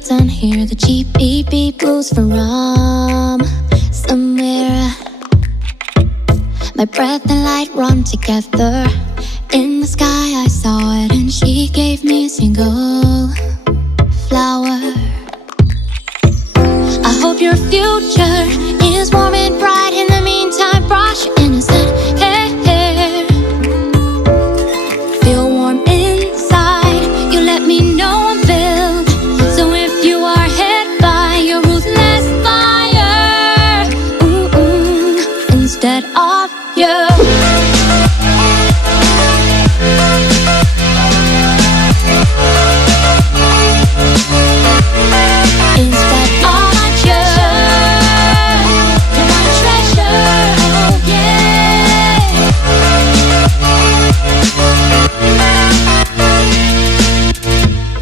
fields and hear the cheap beep beep blues from somewhere. My breath and light run together. In the sky I saw it, and she gave me a single flower. I hope your future is warm and bright. In the meantime, brush your innocent hair. Feel warm inside. You let me know I'm filled. So if you are hit by your ruthless fire, instead of you,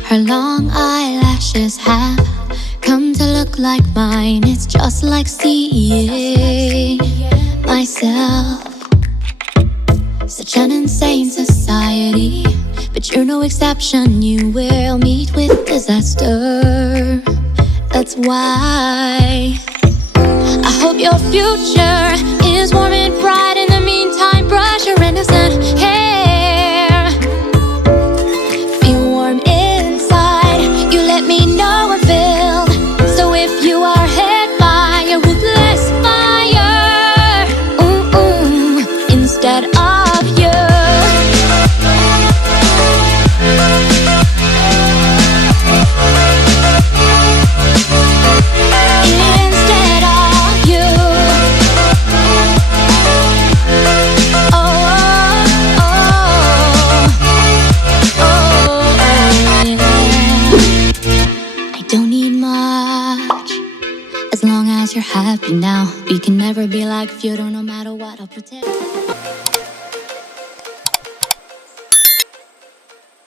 her long eyelashes have come to look like mine. It's just like seeing myself. Such an insane society, but you're no exception. You will meet with disaster. That's why I hope your future is warm and bright. In the meantime, brush your innocent hair. Instead of you, instead of you, yeah. I don't need much, as long as you're happy now. We can never be like if you don't, no matter what, I'll pretend.